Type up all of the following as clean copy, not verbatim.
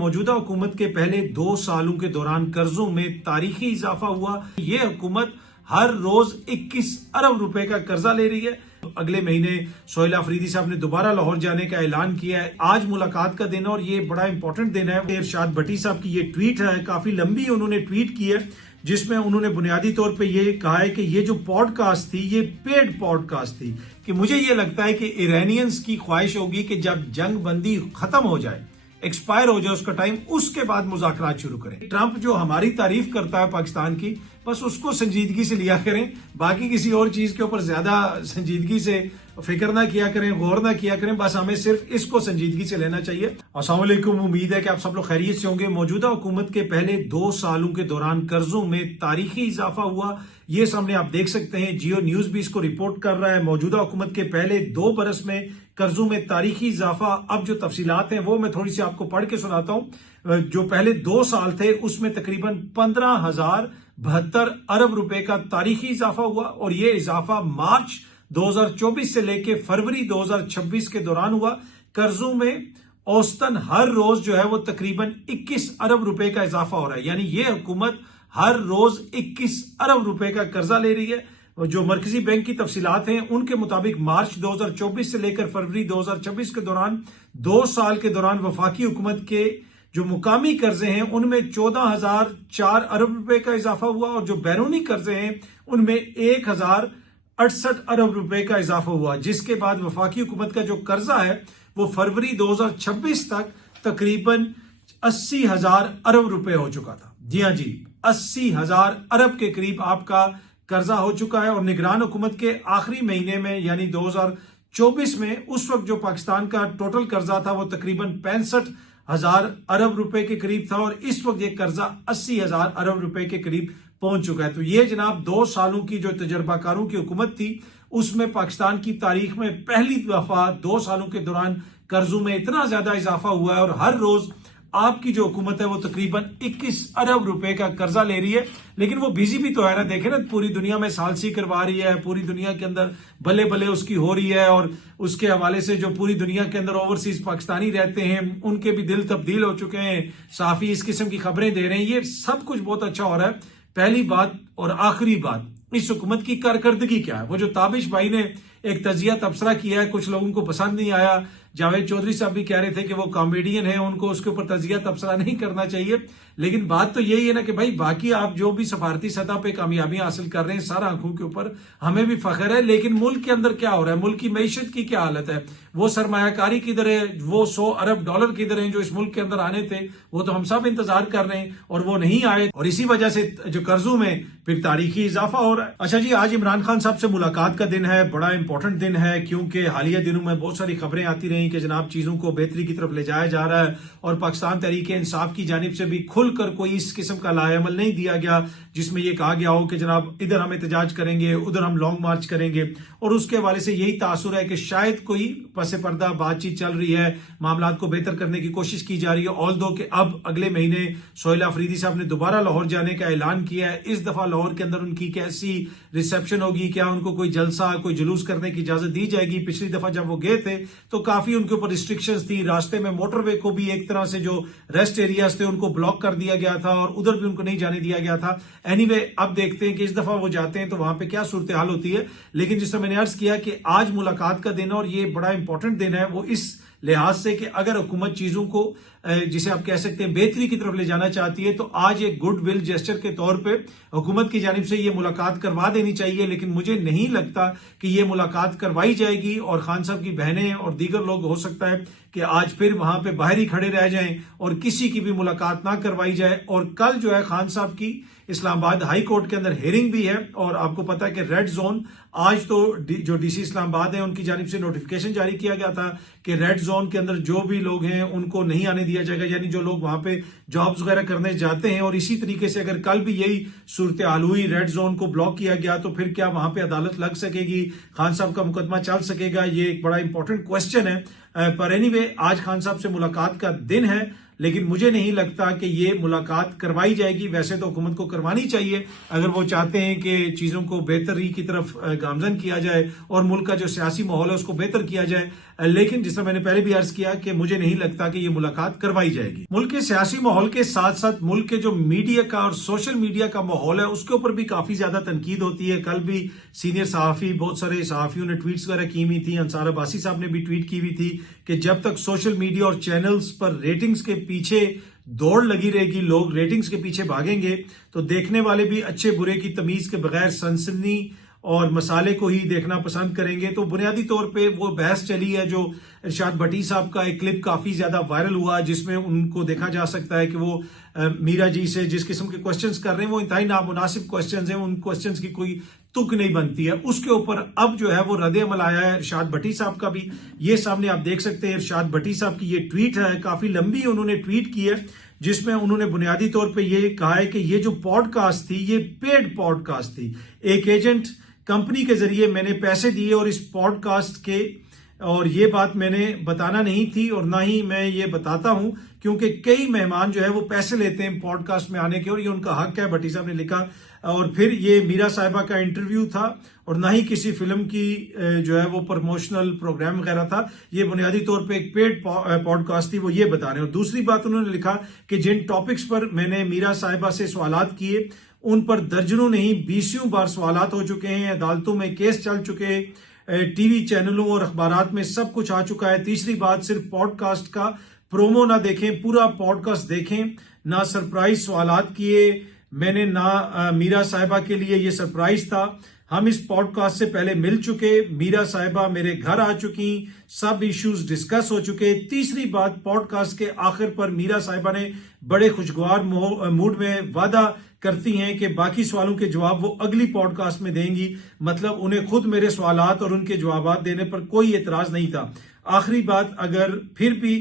मौजूदा हुकूमत के पहले 2 सालों के दौरान कर्जों में तारीखी इजाफा हुआ। ये हुकूमत हर रोज 21 अरब रुपए का कर्जा ले रही है। अगले महीने सोहेल अफरीदी साहब ने दोबारा लाहौर जाने का ऐलान किया है। आज मुलाकात का दिन है और ये बड़ा इंपॉर्टेंट दिन है। इरशाद भट्टी साहब की ये ट्वीट है, काफी लंबी उन्होंने ट्वीट की है, जिसमें उन्होंने बुनियादी तौर पे ये कहा है कि ये जो पॉडकास्ट थी ये पेड पॉडकास्ट थी, कि मुझे ये लगता है कि ईरानियंस की ख्वाहिश होगी कि जब जंग बंदी खत्म हो जाए, एक्सपायर हो जाए उसका टाइम, उसके बाद मुज़ाकरात शुरू करें। ट्रंप जो हमारी तारीफ करता है पाकिस्तान की, बस उसको संजीदगी से लिया करें, बाकी किसी और चीज के ऊपर ज्यादा संजीदगी से फिक्र ना किया करें, गौर ना किया करें। बस हमें सिर्फ इसको संजीदगी से लेना चाहिए। अस्सलाम वालेकुम, उम्मीद है कि आप सब लोग खैरियत से होंगे। मौजूदा हुकूमत के पहले 2 सालों के दौरान कर्जों में तारीखी इजाफा हुआ, ये सामने आप देख सकते हैं। जियो न्यूज भी इसको रिपोर्ट कर रहा है। मौजूदा हुकूमत के पहले 2 बरस में कर्जों में तारीखी इजाफा। अब जो तफसीलात हैं वो मैं थोड़ी सी आपको पढ़ के सुनाता हूं। जो पहले 2 साल थे उसमें तकरीबन 15,072 अरब रुपए का तारीखी इजाफा हुआ, और ये इजाफा मार्च 2024 से लेके फरवरी 2026 के दौरान हुआ। कर्जों में औसतन हर रोज जो है वो तकरीबन 21 अरब रुपए का इजाफा हो रहा है। यानी ये हुकूमत हर रोज 21 अरब रुपए का कर्जा ले रही है। जो मरकजी बैंक की तफसीलात हैं उनके मुताबिक मार्च 2024 से लेकर फरवरी 2026 के दौरान 2 साल के दौरान वफाकी हुकूमत के जो मुकामी कर्जे हैं उनमें 14,004 अरब रुपए का इजाफा हुआ, और जो बैरूनी कर्जे हैं उनमें 1,068 अरब रुपए का इजाफा हुआ, जिसके बाद वफाकी हुकूमत का जो कर्जा है वो फरवरी 2026 तक तकरीबन 80,000 अरब रुपए हो चुका था। जी हाँ जी, 80,000 अरब के करीब आपका कर्जा हो चुका है। और निगरान हुकूमत के आखिरी महीने में यानी 2024 में उस वक्त जो पाकिस्तान का टोटल कर्जा था वो तकरीबन 65,000 अरब रुपए के करीब था, और इस वक्त ये कर्जा 80,000 अरब रुपए के करीब पहुंच चुका है। तो ये जनाब 2 सालों की जो तजर्बाकारों की हुकूमत थी उसमें पाकिस्तान की तारीख में पहली दफा 2 सालों के दौरान कर्जों में इतना ज्यादा इजाफा हुआ है। और हर रोज आपकी जो हुकूमत है वो तकरीबन 21 अरब रुपए का कर्जा ले रही है। लेकिन वो बिजी भी तो है ना, देखे ना, पूरी दुनिया में सालसी करवा रही है, पूरी दुनिया के अंदर बल्ले बल्ले उसकी हो रही है, और उसके हवाले से जो पूरी दुनिया के अंदर ओवरसीज पाकिस्तानी रहते हैं उनके भी दिल तब्दील हो चुके हैं, साफी इस किस्म की खबरें दे रहे हैं। ये सब कुछ बहुत अच्छा हो रहा है। पहली बात और आखिरी बात, इस हुकूमत की कारकर्दगी क्या है? वो जो ताबिश भाई ने एक तजिया तबसरा किया है, कुछ लोगों को पसंद नहीं आया। जावेद चौधरी साहब भी कह रहे थे कि वो कॉमेडियन है, उनको उसके ऊपर तजिया तबसरा नहीं करना चाहिए। लेकिन बात तो यही है ना कि भाई बाकी आप जो भी सफारती सतह पे कामयाबियां हासिल कर रहे हैं सारा आंखों के ऊपर, हमें भी फख्र है। लेकिन मुल्क के अंदर क्या हो रहा है, मुल्क की मैशत की क्या हालत है, वो सरमायाकारी किधर है, वो 100 अरब डॉलर किधर है जो इस मुल्क के अंदर आने थे, वो तो हम सब इंतजार कर रहे हैं और वो नहीं आए, और इसी वजह से जो कर्जों में फिर तारीखी इजाफा हो रहा है। अच्छा जी, आज इमरान खान साहब से मुलाकात का दिन है, बड़ा इंपॉर्टेंट दिन है, क्योंकि हालिया दिनों में बहुत सारी खबरें आती रही कि जनाब चीजों को बेहतरी की तरफ ले जाया जा रहा है, और पाकिस्तान तहरीक इंसाफ की जानिब से भी खुलकर कोई इस किस्म का लाएअमल नहीं दिया गया जिसमें यह कहा गया हो कि जनाब इधर हम एहतजाज करेंगे, उधर हम लॉन्ग मार्च करेंगे। और उसके हवाले से यही तासुर है कि शायद कोई पसे पर्दा बातचीत चल रही है, मामलात को बेहतर करने की कोशिश की जा रही है। ऑल्दो कि अब अगले महीने सोहेल अफरीदी साहब ने दोबारा लाहौर जाने का ऐलान किया है। इस दफा लाहौर के अंदर उनकी कैसी रिसेप्शन होगी, क्या उनको कोई जलसा, कोई जुलूस करने की इजाजत दी जाएगी? पिछली दफा जब वो गए थे तो काफी उनके ऊपर रिस्ट्रिक्शंस थी, रास्ते में मोटरवे को भी एक तरह से जो रेस्ट एरियाज थे उनको ब्लॉक कर दिया गया था, और उधर भी उनको नहीं जाने दिया गया था। एनीवे, अब देखते हैं कि इस दफा वो जाते हैं तो वहां पे क्या सूरत हाल होती है। लेकिन जिस तरह मैंने अर्ज किया कि आज मुलाकात का दिन है और ये बड़ा इंपॉर्टेंट दिन है, वो इस लिहाज से कि अगर हुकूमत चीजों को जिसे आप कह सकते हैं बेहतरी की तरफ ले जाना चाहती है, तो आज एक गुड विल जेस्चर के तौर पे हुकूमत की जानिब से ये मुलाकात करवा देनी चाहिए। लेकिन मुझे नहीं लगता कि ये मुलाकात करवाई जाएगी, और खान साहब की बहनें और दीगर लोग हो सकता है कि आज फिर वहां पे बाहर ही खड़े रह जाएं और किसी की भी मुलाकात ना करवाई जाए। और कल जो है खान साहब की इस्लामाबाद हाई कोर्ट के अंदर हेयरिंग भी है, और आपको पता है कि रेड जोन आज तो जो डीसी इस्लामाबाद है उनकी जानिब से नोटिफिकेशन जारी किया गया था कि रेड जोन के अंदर जो भी लोग हैं उनको नहीं आने दिया जाएगा, यानी जो लोग वहां पे जॉब्स वगैरह करने जाते हैं। और इसी तरीके से अगर कल भी यही सूरत हाल हुई, रेड जोन को ब्लॉक किया गया, तो फिर क्या वहां पे अदालत लग सकेगी, खान साहब का मुकदमा चल सकेगा? ये एक बड़ा इंपॉर्टेंट क्वेश्चन है। पर एनीवे, आज खान साहब से मुलाकात का दिन है, लेकिन मुझे नहीं लगता कि ये मुलाकात करवाई जाएगी। वैसे तो हुकूमत को करवानी चाहिए अगर वो चाहते हैं कि चीजों को बेहतरी की तरफ गामजन किया जाए और मुल्क का जो सियासी माहौल है उसको बेहतर किया जाए। लेकिन जिस तरह मैंने पहले भी अर्ज किया कि मुझे नहीं लगता कि ये मुलाकात करवाई जाएगी। मुल्क के सियासी माहौल के साथ साथ मुल्क के जो मीडिया का और सोशल मीडिया का माहौल है उसके ऊपर भी काफी ज्यादा तनकीद होती है। कल भी सीनियर सहाफी, बहुत सारे सहाफियों ने ट्वीट्स वगैरह की हुई थी। अंसार अब्बासी साहब ने भी ट्वीट की हुई थी कि जब तक सोशल मीडिया और चैनल्स पर रेटिंग्स के पीछे दौड़ लगी रहेगी, लोग रेटिंग्स के पीछे भागेंगे, तो देखने वाले भी अच्छे बुरे की तमीज के बगैर सनसनी और मसाले को ही देखना पसंद करेंगे। तो बुनियादी तौर पे वो बहस चली है जो इरशाद भट्टी साहब का एक क्लिप काफी ज्यादा वायरल हुआ, जिसमें उनको देखा जा सकता है कि वो मीरा जी से जिस किस्म के क्वेश्चंस कर रहे हैं वो इंतहाई नामुनासिब क्वेश्चंस हैं, उन क्वेश्चंस की कोई तुक नहीं बनती है। उसके ऊपर अब जो है वो रद्द अमल आया है इरशाद भट्टी साहब का भी। ये सामने आप देख सकते हैं इरशाद भट्टी साहब की ये ट्वीट है, काफी लंबी उन्होंने ट्वीट की है, जिसमें उन्होंने बुनियादी तौर पे ये कहा है कि ये जो पॉडकास्ट थी ये पेड पॉडकास्ट थी। एक एजेंट कंपनी के जरिए मैंने पैसे दिए और इस पॉडकास्ट के, और ये बात मैंने बताना नहीं थी और ना ही मैं ये बताता हूं, क्योंकि कई मेहमान जो है वो पैसे लेते हैं पॉडकास्ट में आने के और ये उनका हक है, भट्टी साहब ने लिखा। और फिर ये मीरा साहिबा का इंटरव्यू था और ना ही किसी फिल्म की जो है वो प्रमोशनल प्रोग्राम वगैरह था। ये बुनियादी तौर पे एक पेड पॉडकास्ट थी, वो ये बता रहे हैं। और दूसरी बात उन्होंने लिखा कि जिन टॉपिक्स पर मैंने मीरा साहिबा से सवालात किए उन पर दर्जनों नहीं 20 बार सवालात हो चुके हैं, अदालतों में केस चल चुके हैं, टीवी चैनलों और अखबारात में सब कुछ आ चुका है। तीसरी बात, सिर्फ पॉडकास्ट का प्रोमो ना देखें, पूरा पॉडकास्ट देखें। ना सरप्राइज सवालात किए मैंने, ना मीरा साहिबा के लिए ये सरप्राइज था। हम इस पॉडकास्ट से पहले मिल चुके, मीरा साहिबा मेरे घर आ चुकी, सब इश्यूज डिस्कस हो चुके। तीसरी बात, पॉडकास्ट के आखिर पर मीरा साहिबा ने बड़े खुशगवार मूड में वादा करती हैं कि बाकी सवालों के जवाब वो अगली पॉडकास्ट में देंगी। मतलब उन्हें खुद मेरे सवालात और उनके जवाब देने पर कोई एतराज नहीं था। आखिरी बात, अगर फिर भी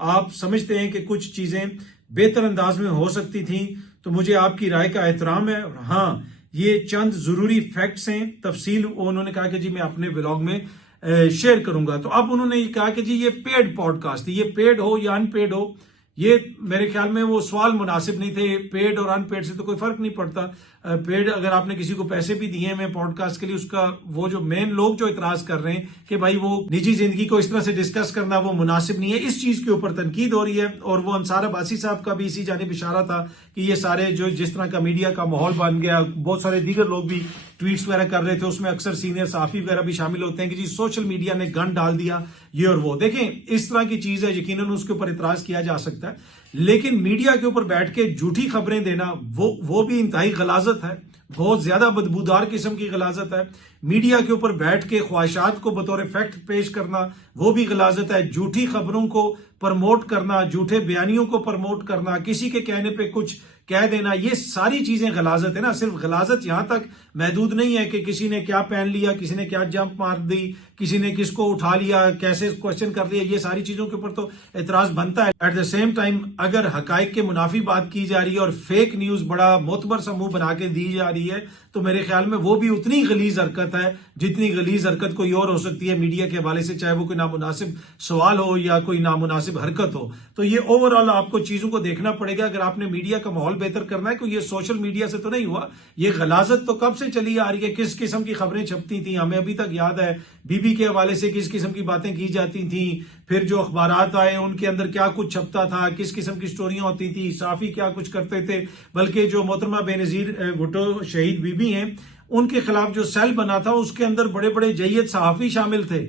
आप समझते हैं कि कुछ चीजें बेहतर अंदाज में हो सकती थी तो मुझे आपकी राय का एहतराम है। और हाँ, ये चंद जरूरी फैक्ट्स हैं, तफसील उन्होंने कहा कि जी मैं अपने व्लॉग में शेयर करूंगा। तो अब उन्होंने ये कहा कि जी ये पेड पॉडकास्ट थी, ये पेड हो या अनपेड हो, ये मेरे ख्याल में वो सवाल मुनासिब नहीं थे। पेड और अनपेड से तो कोई फर्क नहीं पड़ता। पेड अगर आपने किसी को पैसे भी दिए हैं मैं पॉडकास्ट के लिए, उसका वो जो मेन लोग जो इतराज कर रहे हैं कि भाई वो निजी जिंदगी को इस तरह से डिस्कस करना वो मुनासिब नहीं है, इस चीज के ऊपर तनकीद हो रही है। और वो अंसार अब्बासी साहब का भी इसी जानिब इशारा था कि ये सारे जो जिस तरह का मीडिया का माहौल बन गया, बहुत सारे दीगर लोग भी ट्वीट्स वगैरह कर रहे थे, उसमें अक्सर सीनियर सहाफी वगैरह भी शामिल होते हैं कि जी सोशल मीडिया ने गन डाल दिया, ये और वो। देखें, इस तरह की चीज है, यकीनन उसके ऊपर इतराज किया जा सकता है, लेकिन मीडिया के ऊपर बैठ के झूठी खबरें देना वो भी इंतहाई गलाजत है, बहुत ज्यादा बदबूदार किस्म की गलाजत है। मीडिया के ऊपर बैठ के ख्वाहिशात को बतौर फैक्ट पेश करना वो भी गलाजत है। झूठी खबरों को प्रमोट करना, झूठे बयानियों को प्रमोट करना, किसी के कहने पे कुछ कह देना, ये सारी चीजें गलाजत है ना। सिर्फ गलाजत यहां तक महदूद नहीं है कि किसी ने क्या पहन लिया, किसी ने क्या जंप मार दी, किसी ने किसको उठा लिया, कैसे क्वेश्चन कर लिया, ये सारी चीजों के ऊपर तो एतराज बनता है। एट द सेम टाइम अगर हकायक के मुनाफी बात की जा रही है और फेक न्यूज बड़ा मोतबर समूह बना के दी जा रही है, तो मेरे ख्याल में वो भी उतनी गलीज हरकत है जितनी गलीज हरकत कोई और हो सकती है मीडिया के हवाले से, चाहे वो कोई नामुनासिब सवाल हो या कोई नामुनासिब हरकत हो। तो ये ओवरऑल आपको चीजों को देखना पड़ेगा अगर आपने मीडिया का माहौल बेहतर करना है। कि ये सोशल मीडिया से तो नहीं हुआ, ये गलाजत तो कब से चली आ रही है, किस किस्म की खबरें छपती थी, हमें अभी तक याद है बीबी के हवाले से किस किस्म की बातें की जाती थी, फिर जो अखबारात आए उनके अंदर क्या कुछ छपता था, किस किस्म की स्टोरियां होती थी, साफी क्या कुछ करते थे। बल्कि जो मोहतरमा बेनजीर भुट्टो शहीद बीबी हैं, उनके खिलाफ जो सेल बना था उसके अंदर बड़े बड़े जय्यद सहाफी शामिल थे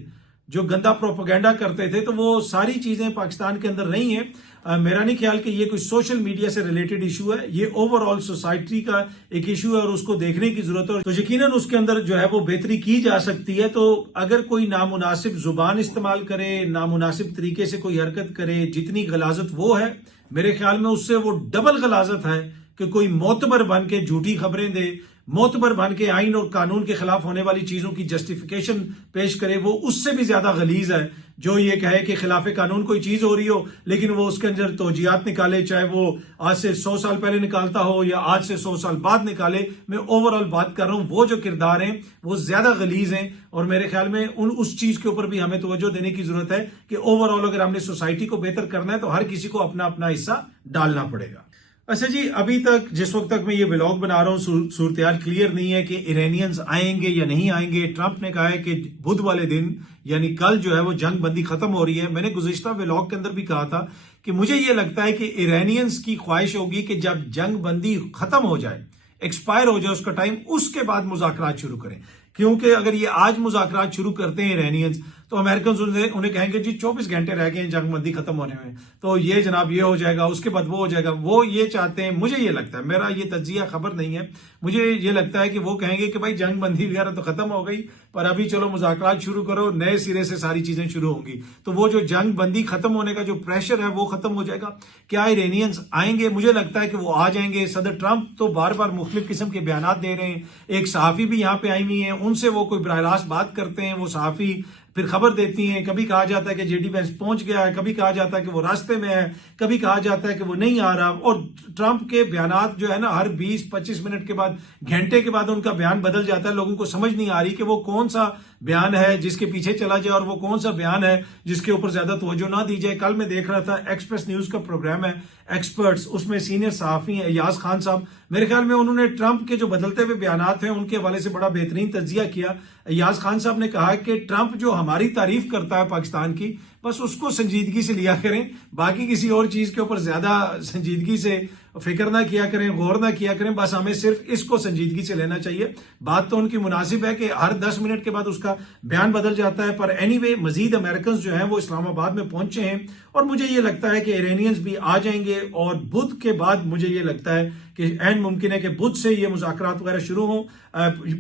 जो गंदा प्रोपेगेंडा करते थे। तो वो सारी चीजें पाकिस्तान के अंदर नहीं है। मेरा नहीं ख्याल कि ये कोई सोशल मीडिया से रिलेटेड इशू है, ये ओवरऑल सोसाइटी का एक इशू है और उसको देखने की जरूरत है। तो यकीनन उसके अंदर जो है वो बेहतरी की जा सकती है। तो अगर कोई नामुनासिब जुबान इस्तेमाल करे, नामुनासिब तरीके से कोई हरकत करे, जितनी गलाजत वो है, मेरे ख्याल में उससे वो डबल गलाजत है कि कोई मोतबर बन के झूठी खबरें दे, मोतबर बन के आइन और कानून के खिलाफ होने वाली चीजों की जस्टिफिकेशन पेश करे, वो उससे भी ज्यादा गलीज है जो ये कहे कि खिलाफ कानून कोई चीज हो रही हो लेकिन वो उसके अंदर तौजियात निकाले, चाहे वो आज से 100 साल पहले निकालता हो या आज से 100 साल बाद निकाले। मैं ओवरऑल बात कर रहा हूं, वो जो किरदार हैं वो ज्यादा गलीज हैं और मेरे ख्याल में उस चीज के ऊपर भी हमें तवज्जो देने की जरूरत है कि ओवरऑल अगर हमने सोसाइटी को बेहतर करना है तो हर किसी को अपना अपना हिस्सा डालना पड़ेगा। अच्छा जी, अभी तक जिस वक्त तक मैं ये व्लॉग बना रहा हूँ सूरत क्लियर नहीं है कि इरानियंस आएंगे या नहीं आएंगे। ट्रंप ने कहा है कि बुध वाले दिन यानी कल जो है वो जंग बंदी खत्म हो रही है। मैंने गुज़िश्ता व्लॉग के अंदर भी कहा था कि मुझे ये लगता है कि इरानियंस की ख्वाहिश होगी कि जब जंग बंदी खत्म हो जाए, एक्सपायर हो जाए उसका टाइम, उसके बाद मुज़ाकरात शुरू करें। क्योंकि अगर ये आज मुज़ाकरात शुरू करते हैं इरानियंस तो अमेरिकन उन्हें कहेंगे जी 24 घंटे रह गए हैं जंगबंदी खत्म होने में, तो ये जनाब ये हो जाएगा, उसके बाद वो हो जाएगा। वो ये चाहते हैं, मुझे ये लगता है, मेरा ये तज्जिया खबर नहीं है, मुझे ये लगता है कि वो कहेंगे कि भाई जंगबंदी वगैरह तो खत्म हो गई पर अभी चलो मुज़ाकरात शुरू करो, नए सिरे से सारी चीजें शुरू होंगी। तो वो जो जंग बंदी खत्म होने का जो प्रेशर है वो खत्म हो जाएगा। क्या इरानियंस आएंगे? मुझे लगता है कि वो आ जाएंगे। सदर ट्रंप तो बार बार मुख्तलिफ किस्म के बयान दे रहे हैं। एक सहाफी भी यहाँ पे आई हुई है, उनसे वो कोई बराह रास्त बात करते हैं, वो सहाफी फिर खबर देती हैं। कभी कहा जाता है कि जेडी वेंस पहुंच गया है, कभी कहा जाता है कि वो रास्ते में है, कभी कहा जाता है कि वो नहीं आ रहा। और ट्रंप के बयानात जो है ना, हर 20-25 मिनट के बाद, घंटे के बाद उनका बयान बदल जाता है। लोगों को समझ नहीं आ रही कि वो कौन सा बयान है जिसके पीछे चला जाए और वो कौन सा बयान है जिसके ऊपर ज्यादा तवज्जो ना दी जाए। कल मैं देख रहा था एक्सप्रेस न्यूज का प्रोग्राम है एक्सपर्ट्स, उसमें सीनियर सहाफी हैं अयाज खान साहब। मेरे ख्याल में उन्होंने ट्रंप के जो बदलते हुए बयानात हैं उनके हवाले से बड़ा बेहतरीन तज्जिया किया। अयाज खान साहब ने कहा कि ट्रंप जो हमारी तारीफ करता है पाकिस्तान की, बस उसको संजीदगी से लिया करें, बाकी किसी और चीज के ऊपर ज्यादा संजीदगी से फिक्र ना किया करें, गौर ना किया करें, बस हमें सिर्फ इसको संजीदगी से लेना चाहिए। बात तो उनकी मुनासिब है कि हर 10 मिनट के बाद उसका बयान बदल जाता है, पर एनीवे मजीद अमेरिकन जो हैं वो इस्लामाबाद में पहुंचे हैं और मुझे ये लगता है कि इरानियंस भी आ जाएंगे और बुध के बाद मुझे ये लगता है कि एन मुमकिन है कि बुध से ये मुज़ाकरात वगैरह शुरू हों।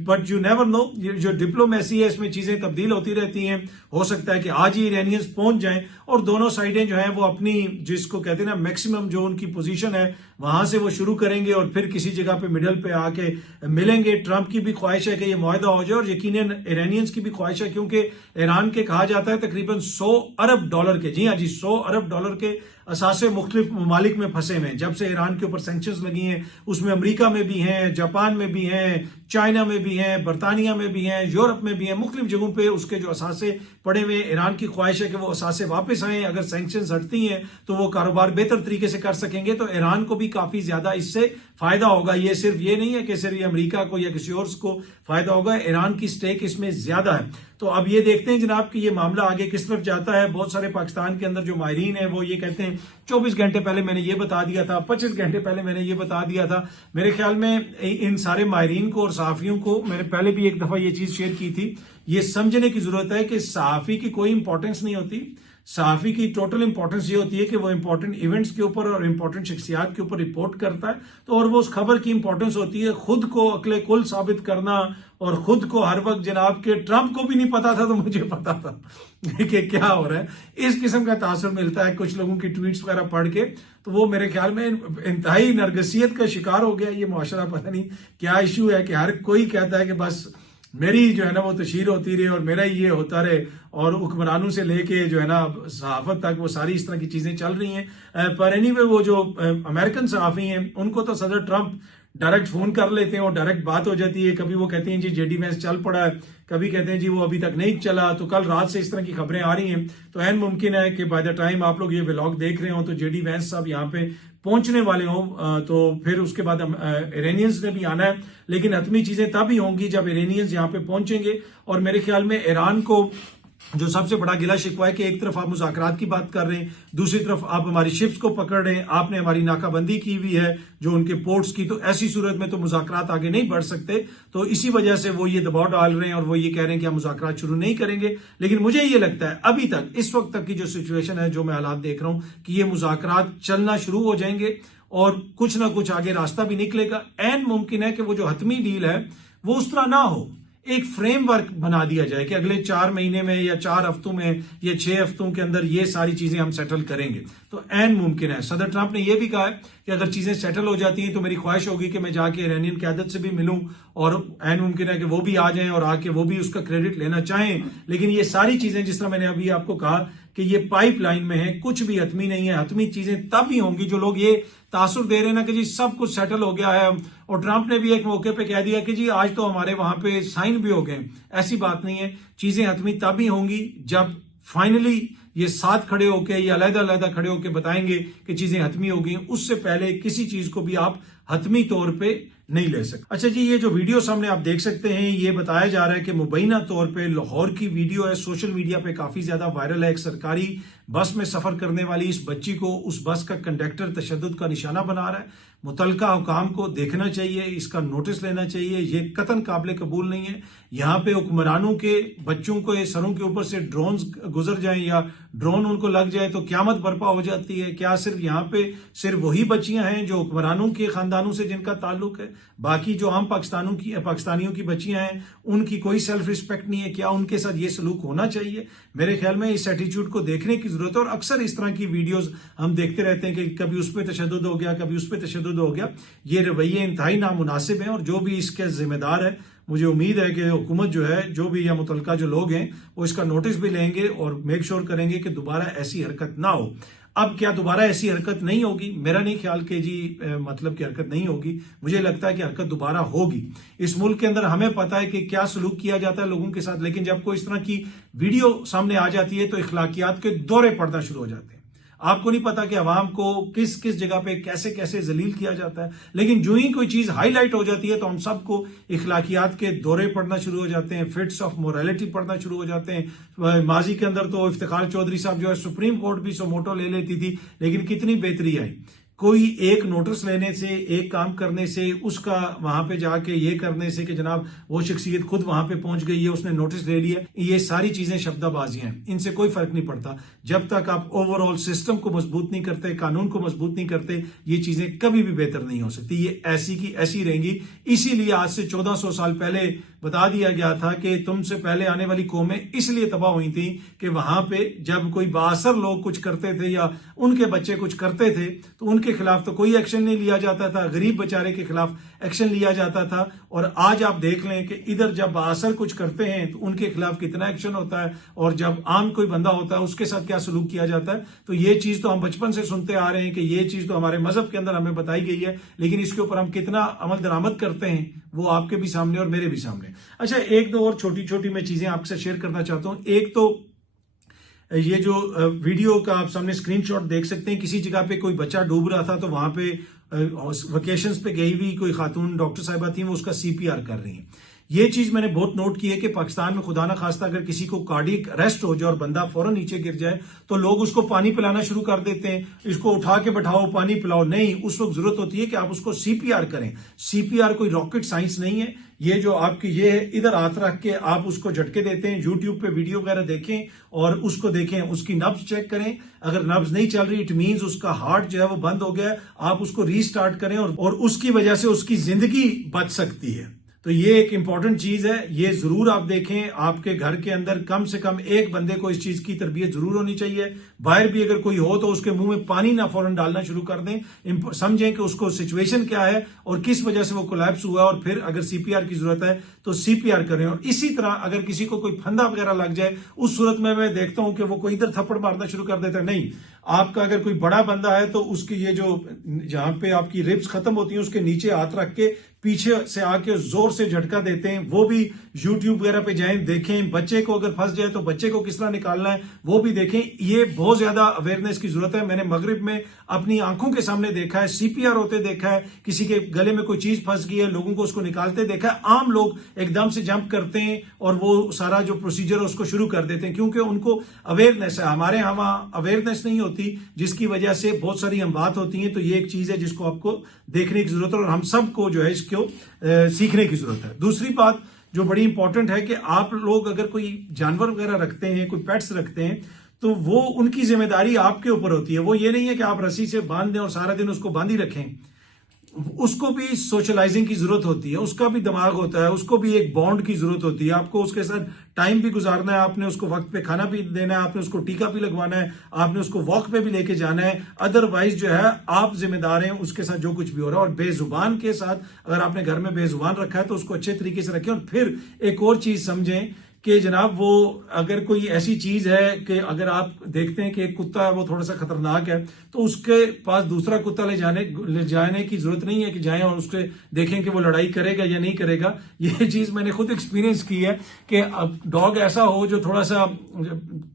बट यू नेवर नो, जो डिप्लोमेसी है इसमें चीजें तब्दील होती रहती हैं। हो सकता है कि आज ही इरानियंस पहुंच जाएं और दोनों साइडें जो हैं वो अपनी जिसको कहते हैं ना मैक्सिमम जो उनकी पोजीशन है वहां से वो शुरू करेंगे और फिर किसी जगह पे मिडल पे आके मिलेंगे। ट्रंप की भी ख्वाहिश है कि ये मुआहदा हो जाए और यकीनन इरानियंस की भी ख्वाहिश है, क्योंकि ईरान के कहा जाता है तकरीबन 100 अरब डॉलर के, जी हाँ जी, 100 अरब डॉलर के असासे मुख्तलिफ ममालिक में फंसे हुए हैं। जब से ईरान के ऊपर सैंक्शंस लगी हैं उसमें अमेरिका में भी हैं, जापान में भी हैं, चाइना में भी हैं, बरतानिया में भी हैं, यूरोप में भी हैं, मुख्तलिफ जगहों पे उसके जो असासे पड़े हुए। ईरान की ख्वाहिश है कि वो असासे वापस आए, अगर सैंक्शंस हटती हैं तो वो कारोबार बेहतर तरीके से कर सकेंगे, तो ईरान को भी काफी ज्यादा इससे फायदा होगा। ये सिर्फ ये नहीं है कि सिर्फ ये अमेरिका को या किसी और को फायदा होगा, ईरान की स्टेक इसमें ज्यादा है। तो अब ये देखते हैं जनाब कि ये मामला आगे किस तरफ जाता है। बहुत सारे पाकिस्तान के अंदर जो माहिरीन है वो ये कहते हैं 24 घंटे पहले मैंने ये बता दिया था, 25 घंटे पहले मैंने ये बता दिया था। मेरे ख्याल में इन सारे माहिरीन को और सहाफियों को मैंने पहले भी एक दफा ये चीज शेयर की थी, ये समझने की जरूरत है कि सहाफी की कोई इंपॉर्टेंस नहीं होती। सहाफी की टोटल इंपॉर्टेंस ये होती है कि वो इंपॉर्टेंट इवेंट्स के ऊपर और इंपॉर्टेंट शख्सियात के ऊपर रिपोर्ट करता है, तो और वो उस खबर की इंपॉर्टेंस होती है खुद को अकले कुल साबित करना और खुद को हर वक्त जनाब के ट्रंप को भी नहीं पता था तो मुझे पता था कि क्या हो रहा है, इस किस्म का तासुर मिलता है कुछ लोगों की ट्वीट्स वगैरह पढ़ के। तो वो मेरे ख्याल में इंतहाई नरगसियत का शिकार हो गया ये मुआशरा। पता नहीं क्या इशू है कि हर कोई कहता है कि बस मेरी जो है ना वो तशहीर होती रहे और मेरा ही ये होता रहे, और हुक्मरानों से लेके जो है ना सहाफत तक वो सारी इस तरह की चीजें चल रही हैं। पर एनीवे वो जो अमेरिकन सहाफी हैं उनको तो सदर ट्रंप डायरेक्ट फोन कर लेते हैं और डायरेक्ट बात हो जाती है। कभी वो कहते हैं जी जेडी वेंस चल पड़ा है, कभी कहते हैं जी वो अभी तक नहीं चला। तो कल रात से इस तरह की खबरें आ रही हैं, तो एन मुमकिन है कि बाय द टाइम आप लोग ये व्लॉग देख रहे हो तो जेडी वेंस साहब यहाँ पे पहुंचने वाले हों। तो फिर उसके बाद इरानियंस ने भी आना है, लेकिन हतमी चीजें तब ही होंगी जब इरानियंस यहाँ पे पहुंचेंगे। और मेरे ख्याल में ईरान को जो सबसे बड़ा गिला शिकवा है कि एक तरफ आप मुज़ाकरात की बात कर रहे हैं, दूसरी तरफ आप हमारी शिप्स को पकड़ रहे हैं, आपने हमारी नाकाबंदी की हुई है जो उनके पोर्ट्स की, तो ऐसी सूरत में तो मुज़ाकरात आगे नहीं बढ़ सकते। तो इसी वजह से वो ये दबाव डाल रहे हैं और वो ये कह रहे हैं कि हम मुज़ाकरात शुरू नहीं करेंगे। लेकिन मुझे ये लगता है अभी तक इस वक्त तक की जो सिचुएशन है, जो मैं हालात देख रहा हूं, कि ये मुज़ाकरात चलना शुरू हो जाएंगे और कुछ ना कुछ आगे रास्ता भी निकलेगा। एन मुमकिन है कि वो जो हतमी डील है वो उस तरह ना हो। एक फ्रेमवर्क बना दिया जाए कि अगले 4 महीने में या 4 हफ्तों में या 6 हफ्तों के अंदर ये सारी चीजें हम सेटल करेंगे, तो ऐन मुमकिन है। सदर ट्रंप ने यह भी कहा है कि अगर चीजें सेटल हो जाती हैं तो मेरी ख्वाहिश होगी कि मैं जाके ईरानियन क़यादत से भी मिलूं, और ऐन मुमकिन है कि वो भी आ जाएं और आके वो भी उसका क्रेडिट लेना चाहें। लेकिन ये सारी चीजें, जिस तरह मैंने अभी आपको कहा कि ये पाइपलाइन में है, कुछ भी हतमी नहीं है। हतमी चीजें तब ही होंगी, जो लोग ये तासुर दे रहे हैं ना कि जी सब कुछ सेटल हो गया है, और ट्रंप ने भी एक मौके पे कह दिया कि जी आज तो हमारे वहां पे साइन भी हो गए। ऐसी बात नहीं है। चीजें हतमी तब ही होंगी जब फाइनली ये साथ खड़े होकर या अलग-अलग खड़े होकर बताएंगे कि चीजें हतमी हो गई। उससे पहले किसी चीज को भी आप हतमी तौर पे नहीं ले सकते। अच्छा जी, ये जो वीडियो सामने आप देख सकते हैं, ये बताया जा रहा है कि मुबैना तौर पे लाहौर की वीडियो है, सोशल मीडिया पे काफी ज्यादा वायरल है। एक सरकारी बस में सफर करने वाली इस बच्ची को उस बस का कंडक्टर तशद्दुद का निशाना बना रहा है। मुतलका हुकाम को देखना चाहिए, इसका नोटिस लेना चाहिए। ये कतन काबिल कबूल नहीं है। यहाँ पे हुक्मरानों के बच्चों को सरों के ऊपर से ड्रोन गुजर जाएं या ड्रोन उनको लग जाए तो क्यामत बर्पा हो जाती है। क्या सिर्फ यहाँ पे सिर्फ वही बच्चियां हैं जो हुक्मरानों के खानदानों से जिनका ताल्लुक है? बाकी जो आम पाकिस्तानियों की बच्चियां हैं उनकी कोई सेल्फ रिस्पेक्ट नहीं है? क्या उनके साथ ये सलूक होना चाहिए? मेरे ख्याल में इस एटीट्यूड को देखने की जरूरत है। और अक्सर इस तरह की वीडियोस हम देखते रहते हैं कि कभी उस पर तशद्दुद हो गया, कभी उस पर तशद्दुद हो गया। ये रवैये इंतहाई नामुनासिब हैं, और जो भी इसके जिम्मेदार है, मुझे उम्मीद है कि हुकूमत जो है, जो भी या मुतलका जो लोग हैं, वो इसका नोटिस भी लेंगे और मेक श्योर करेंगे कि दोबारा ऐसी हरकत ना हो। अब क्या दोबारा ऐसी हरकत नहीं होगी? मेरा नहीं ख्याल कि जी मतलब की हरकत नहीं होगी। मुझे लगता है कि हरकत दोबारा होगी। इस मुल्क के अंदर हमें पता है कि क्या सलूक किया जाता है लोगों के साथ, लेकिन जब कोई इस तरह की वीडियो सामने आ जाती है तो इखलाकियात के दौरे पड़ना शुरू हो जाते हैं। आपको नहीं पता कि अवाम को किस किस जगह पे कैसे कैसे जलील किया जाता है, लेकिन जो ही कोई चीज हाईलाइट हो जाती है तो हम सबको इखलाकियात के दौरे पड़ना शुरू हो जाते हैं, फिट्स ऑफ मोरालिटी पड़ना शुरू हो जाते हैं। माजी के अंदर तो इफ्तिखार चौधरी साहब जो है, सुप्रीम कोर्ट भी सोमोटो ले लेती थी, लेकिन कितनी बेहतरी आई। कोई एक नोटिस लेने से, एक काम करने से, उसका वहां पे जाके ये करने से कि जनाब वो शख्सियत खुद वहां पे पहुंच गई है, उसने नोटिस ले लिया, ये सारी चीजें शब्दाबाजियां हैं। इनसे कोई फर्क नहीं पड़ता। जब तक आप ओवरऑल सिस्टम को मजबूत नहीं करते, कानून को मजबूत नहीं करते, ये चीजें कभी भी बेहतर नहीं हो सकती। ये ऐसी की ऐसी रहेंगी। इसीलिए आज से 1400 साल पहले बता दिया गया था कि तुमसे पहले आने वाली कौमें इसलिए तबाह हुई थी कि वहां पे जब कोई बासर लोग कुछ करते थे या उनके बच्चे कुछ करते थे तो उनके खिलाफ तो कोई एक्शन नहीं लिया जाता था, गरीब बेचारे के खिलाफ एक्शन लिया जाता था। और आज आप देख लें कि इधर जब बासर कुछ करते हैं तो उनके खिलाफ कितना एक्शन होता है, और जब आम कोई बंदा होता है उसके साथ क्या सलूक किया जाता है। तो ये चीज तो हम बचपन से सुनते आ रहे हैं कि ये चीज तो हमारे मजहब के अंदर हमें बताई गई है, लेकिन इसके ऊपर हम कितना अमल दरामद करते हैं वो आपके भी सामने और मेरे भी सामने। अच्छा, एक दो और छोटी छोटी मैं चीजें आपसे शेयर करना चाहता हूं। एक तो ये जो वीडियो का आप सामने स्क्रीनशॉट देख सकते हैं, किसी जगह पे कोई बच्चा डूब रहा था तो वहां पे वेकेशंस पे गई हुई कोई खातून डॉक्टर साहिबा थी, वो उसका सीपीआर कर रही हैं। ये चीज मैंने बहुत नोट की है कि पाकिस्तान में खुदा ना खास्ता अगर किसी को कार्डियक अरेस्ट हो जाए और बंदा फौरन नीचे गिर जाए तो लोग उसको पानी पिलाना शुरू कर देते हैं, इसको उठा के बैठाओ, पानी पिलाओ। नहीं, उस वक्त जरूरत होती है कि आप उसको सीपीआर करें। सीपीआर कोई रॉकेट साइंस नहीं है। ये जो आपकी ये है, इधर हाथ रख के आप उसको झटके देते हैं। यूट्यूब पे वीडियो वगैरह देखें और उसको देखें, उसकी नब्ज चेक करें। अगर नब्ज नहीं चल रही, इट मींस उसका हार्ट जो है वो बंद हो गया। आप उसको रीस्टार्ट करें और उसकी वजह से उसकी जिंदगी बच सकती है। तो ये एक इंपॉर्टेंट चीज है, ये जरूर आप देखें। आपके घर के अंदर कम से कम एक बंदे को इस चीज की तरबियत जरूर होनी चाहिए। बाहर भी अगर कोई हो तो उसके मुंह में पानी ना फौरन डालना शुरू कर दें। समझें कि उसको सिचुएशन क्या है और किस वजह से वो कोलैप्स हुआ, और फिर अगर सीपीआर की जरूरत है तो सीपीआर करें। और इसी तरह अगर किसी को कोई फंदा वगैरह लग जाए, उस सूरत में मैं देखता हूं कि वो कोई इधर थप्पड़ मारना शुरू कर देता है। नहीं, आपका अगर कोई बड़ा बंदा है तो उसकी ये जो जहां पे आपकी रिब्स खत्म होती हैं उसके नीचे हाथ रख के पीछे से आके जोर से झटका देते हैं। वो भी यूट्यूब वगैरह पे जाएं, देखें। बच्चे को अगर फंस जाए तो बच्चे को किस तरह निकालना है वो भी देखें। ये बहुत ज्यादा अवेयरनेस की जरूरत है। मैंने मगरिब में अपनी आंखों के सामने देखा है, सीपीआर होते देखा है, किसी के गले में कोई चीज फंस गई है, लोगों को उसको निकालते देखा है। आम लोग एकदम से जंप करते हैं और वो सारा जो प्रोसीजर है उसको शुरू कर देते हैं, क्योंकि उनको अवेयरनेस है। हमारे यहाँ अवेयरनेस नहीं होती, जिसकी वजह से बहुत सारी अमवात होती हैं। तो ये एक चीज है जिसको आपको देखने की जरूरत है और हम सबको जो है इसको सीखने की जरूरत है। दूसरी बात जो बड़ी इंपॉर्टेंट है कि आप लोग अगर कोई जानवर वगैरह रखते हैं, कोई पेट्स रखते हैं, तो वो उनकी जिम्मेदारी आपके ऊपर होती है। वो ये नहीं है कि आप रस्सी से बांध दें और सारा दिन उसको बांध ही रखें। उसको भी सोशलाइजिंग की जरूरत होती है, उसका भी दिमाग होता है, उसको भी एक बॉन्ड की जरूरत होती है। आपको उसके साथ टाइम भी गुजारना है, आपने उसको वक्त पे खाना भी देना है, आपने उसको टीका भी लगवाना है, आपने उसको वॉक पे भी लेके जाना है। अदरवाइज जो है आप जिम्मेदार हैं उसके साथ जो कुछ भी हो रहा है। और बेजुबान के साथ अगर आपने घर में बेजुबान रखा है तो उसको अच्छे तरीके से रखें। और फिर एक और चीज समझें कि जनाब वो अगर कोई ऐसी चीज है कि अगर आप देखते हैं कि एक कुत्ता है वो थोड़ा सा खतरनाक है, तो उसके पास दूसरा कुत्ता ले जाने की जरूरत नहीं है कि जाएं और उसके देखें कि वो लड़ाई करेगा या नहीं करेगा। ये चीज मैंने खुद एक्सपीरियंस की है कि अब डॉग ऐसा हो जो थोड़ा सा,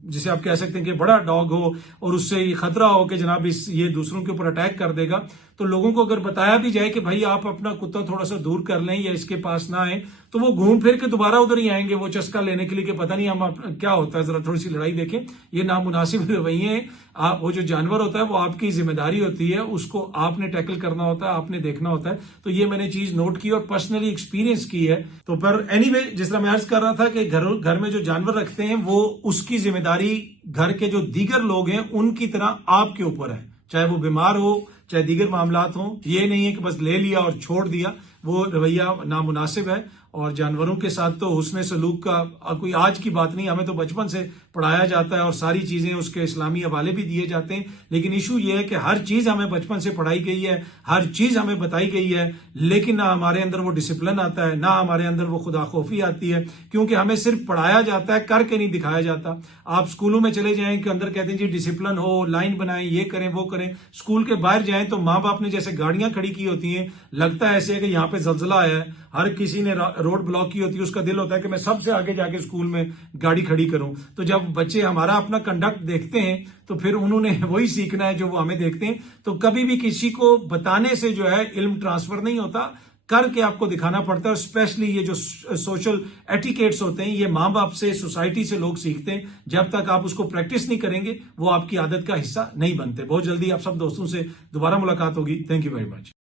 जिसे आप कह सकते हैं कि बड़ा डॉग हो और उससे ये खतरा हो कि जनाब ये दूसरों के ऊपर अटैक कर देगा, तो लोगों को अगर बताया भी जाए कि भाई आप अपना कुत्ता थोड़ा सा दूर कर लें या इसके पास ना आए, तो वो घूम फिर के दोबारा उधर ही आएंगे वो चस्का लेने के लिए कि पता नहीं हम क्या होता है, जरा थोड़ी सी लड़ाई देखें। ये नामुनासिब रवैये हैं। आप वो जो जानवर होता है वो आपकी जिम्मेदारी होती है, उसको आपने टैकल करना होता है, आपने देखना होता है। तो ये मैंने चीज नोट की और पर्सनली एक्सपीरियंस की है। तो पर एनीवे, जिस तरह मैं अर्ज कर रहा था कि घर में जो जानवर रखते हैं वो उसकी जिम्मेदारी घर के जो दीगर लोग हैं उनकी तरह आपके ऊपर है, चाहे वो बीमार हो चाहे दीगर मामलात हो। ये नहीं है कि बस ले लिया और छोड़ दिया, वो रवैया नामुनासिब है। और जानवरों के साथ तो हुस्न सलूक का कोई आज की बात नहीं, हमें तो बचपन से पढ़ाया जाता है और सारी चीजें उसके इस्लामी हवाले भी दिए जाते हैं। लेकिन इशू ये है कि हर चीज हमें बचपन से पढ़ाई गई है, हर चीज हमें बताई गई है, लेकिन ना हमारे अंदर वो डिसिप्लिन आता है, ना हमारे अंदर वो खुदा खौफी आती है, क्योंकि हमें सिर्फ पढ़ाया जाता है, करके नहीं दिखाया जाता। आप स्कूलों में चले जाएं कि अंदर कहते हैं जी डिसिप्लिन हो, लाइन बनाएं, ये करें वो करें। स्कूल के बाहर जाएं तो माँ बाप ने जैसे गाड़ियां खड़ी की होती हैं, लगता है ऐसे है कि यहाँ पे जलजला आया है, हर किसी ने रोड ब्लॉक की होती है, उसका दिल होता है कि मैं सबसे आगे जाके स्कूल में गाड़ी खड़ी करूं। तो जब बच्चे हमारा अपना कंडक्ट देखते हैं तो फिर उन्होंने वही सीखना है जो वो हमें देखते हैं। तो कभी भी किसी को बताने से जो है इल्म ट्रांसफर नहीं होता, करके आपको दिखाना पड़ता है। और स्पेशली ये जो सोशल एटिकेट्स होते हैं ये माँ बाप से, सोसाइटी से लोग सीखते हैं। जब तक आप उसको प्रैक्टिस नहीं करेंगे वो आपकी आदत का हिस्सा नहीं बनते। बहुत जल्दी आप सब दोस्तों से दोबारा मुलाकात होगी। Thank you very much.